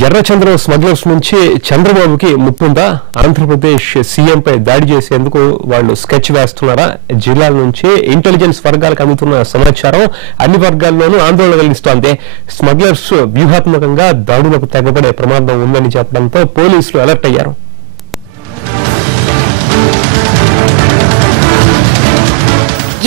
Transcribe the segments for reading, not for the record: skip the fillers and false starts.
ఎర్రచంద్రం smugglers నుంచి చంద్రబాబుకి ముప్పుందా? ఆంధ్రప్రదేశ్ సీఎంపై దాడి చేసేందుకు వాళ్ళు స్కెచ్ వేస్తున్నారా? జిల్లాల నుంచి ఇంటెలిజెన్స్ వర్గాలకు అందుతున్న సమాచారం అన్ని వర్గాల్లోనూ ఆందోళన కలిగిస్తోంది. స్మగ్లర్స్ వ్యూహాత్మకంగా దాడులకు తెగబడే ప్రమాదం ఉందని చెప్పడంతో పోలీసులు అలర్ట్ అయ్యారు.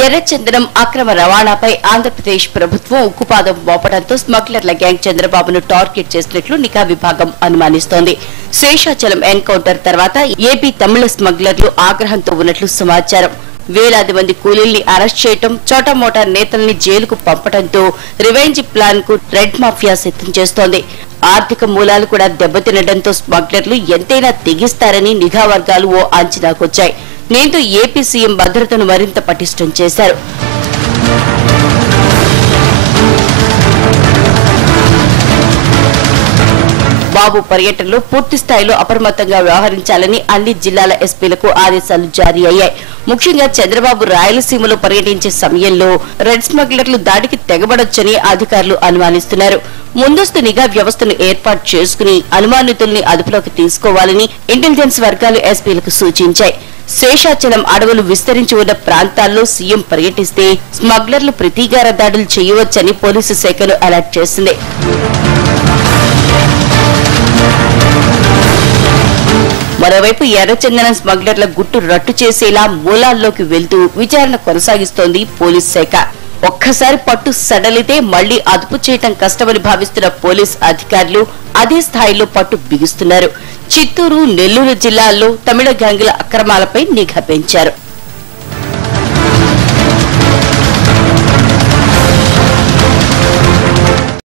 ఎర్రచందనం అక్రమ రవాణాపై ఆంధ్రప్రదేశ్ ప్రభుత్వం ఉక్కుపాదం మోపడంతో స్మగ్లర్ల గ్యాంగ్ చంద్రబాబును టార్గెట్ చేసినట్లు నిఘా విభాగం అనుమానిస్తోంది. శేషాచలం ఎన్కౌంటర్ తర్వాత ఏపీ తమిళ స్మగ్లర్లు ఆగ్రహంతో ఉన్నట్లు సమాచారం. వేలాది మంది కూలీల్ని అరెస్ట్ చేయడం, చోటామోటా నేతల్ని జైలుకు పంపడంతో రివెంజ్ ప్లాన్ కు రెడ్ మాఫియా సిద్ధం చేస్తోంది. ఆర్థిక మూలాలు కూడా దెబ్బతినడంతో స్మగ్లర్లు ఎంతైనా తెగిస్తారని నిఘా వర్గాలు ఓ అంచనాకొచ్చాయి. దీంతో ఏపీ సీఎం భద్రతను మరింత పటిష్టం చేశారు. బాబు పర్యటనలో పూర్తి స్థాయిలో అప్రమత్తంగా వ్యవహరించాలని అన్ని జిల్లాల ఎస్పీలకు ఆదేశాలు జారీ అయ్యాయి. ముఖ్యంగా చంద్రబాబు రాయలసీమలో పర్యటించే సమయంలో రెడ్ స్మగ్లర్లు దాడికి తెగబడొచ్చని అధికారులు అనుమానిస్తున్నారు. ముందస్తు నిఘా వ్యవస్థను ఏర్పాటు చేసుకుని అనుమానితుల్ని అదుపులోకి తీసుకోవాలని ఇంటెలిజెన్స్ వర్గాలు ఎస్పీలకు సూచించాయి. శేషాచలం అడవులు విస్తరించి ఉన్న ప్రాంతాల్లో సీఎం పర్యటిస్తే స్మగ్లర్లు ప్రతీకార దాడులు చేయవచ్చని పోలీసు శాఖను అలర్ట్ చేసింది. మరోవైపు ఎర్రచందనం స్మగ్లర్ల గుట్టు రట్టు చేసేలా మూలాల్లోకి వెళ్తూ విచారణ కొనసాగిస్తోంది పోలీస్ శాఖ. ఒక్కసారి పట్టు సడలితే మళ్లీ అదుపు చేయటం కష్టమని భావిస్తున్న పోలీస్ అధికారులు అదే స్థాయిలో పట్టు బిగిస్తున్నారు. చిత్తూరు, నెల్లూరు జిల్లాల్లో తమిళ గ్యాంగుల అక్రమాలపై నిఘా పెంచారు.